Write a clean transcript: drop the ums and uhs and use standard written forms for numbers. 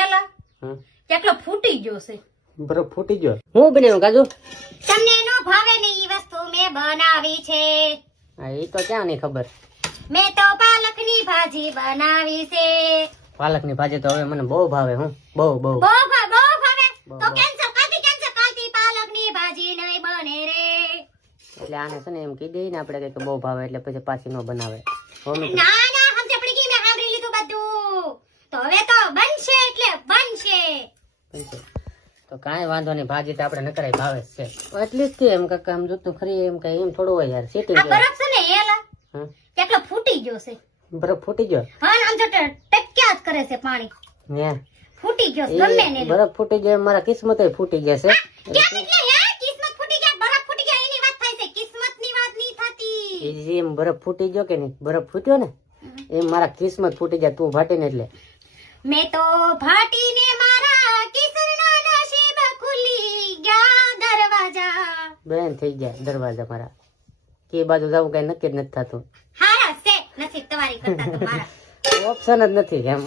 એલા કેટલો ફૂટી ગયો છે. બરફ ફૂટી ગયો. હું બનાવ્યું કાજુ? તમને નો ભાવે ને ઈ વસ્તુ મેં બનાવી છે. હા એ તો ક્યાં નહીં ખબર. મેં તો પાલકની ભાજી બનાવી છે. પાલકની ભાજી તો હવે મને બહુ ભાવે. હું બહુ બહુ બહુ ભાવે તો કેન્સલ કાલથી પાલકની ભાજી નહીં બને રે. એટલે આને છે ને એમ કહી દઈએ ને આપણે કે બહુ ભાવે એટલે પછી પાછી નો બનાવે. ના સમજે પડી ગઈ, મેં સાંભળી લીધું બધું. તો હવે તો બનશે એટલે બનશે. તો કાંઈ વાંધો નહીં, ભાજી તો આપણે નકરાય ભાવે જ છે. એટલી જ એમ કાકા આમ જોતું ખરી એમ કઈ એમ થોડું હોય યાર. સીટી આ બરફ છે ને એલા કેટલો ફૂટી ગયો છે. બરફ ફૂટી ગયો. હા આમ જો ટક્યા જ કરે છે પાણી. ને ફૂટી ગયો ગમે ને. બરફ ફૂટી ગયો મારા કિસ્મત ફૂટી ગયા છે. કેમ એટલે યાર કિસ્મત ફૂટી ગયા, બરફ ફૂટી ગયા એની વાત થાય છે, કિસ્મતની વાત નહીં થતી. એમ બરફ ફૂટી ગયો કે નહીં, બરફ ફૂટ્યો ને એમ મારા કિસ્મત ફૂટી ગયા તું ફાટીને. એટલે મેં તો ફાટીને મારા કિસ્મતના નસીબ ખુલી ગયા દરવાજા. બેન થઈ ગયા દરવાજા મારા. કે બાજુ જવું કઈ નક્કી જ નથી થતું. હારા છે નસીબ તમારી કરતા તો મારા. ઓપ્શન જ નથી એમ.